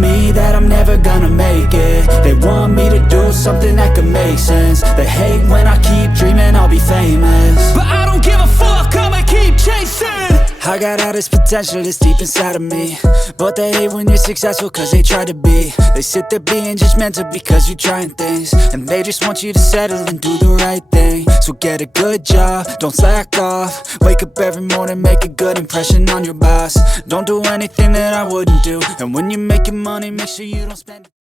me that I'm never gonna make it. They want me to do something that could make sense. They hate when I keep dreaming I'll be famous, but I don't give a fuck, I'ma keep chasing. I got all this potential that's deep inside of me, but they hate when you're successful cause they try to be. They sit there being judgmental because you're trying things, and they just want you to settle and do the right thing. So get a good job, don't slack off. Wake up every morning, make a good impression on your boss. Don't do anything that I wouldn't do, and when you're making money, make sure you don't spend it.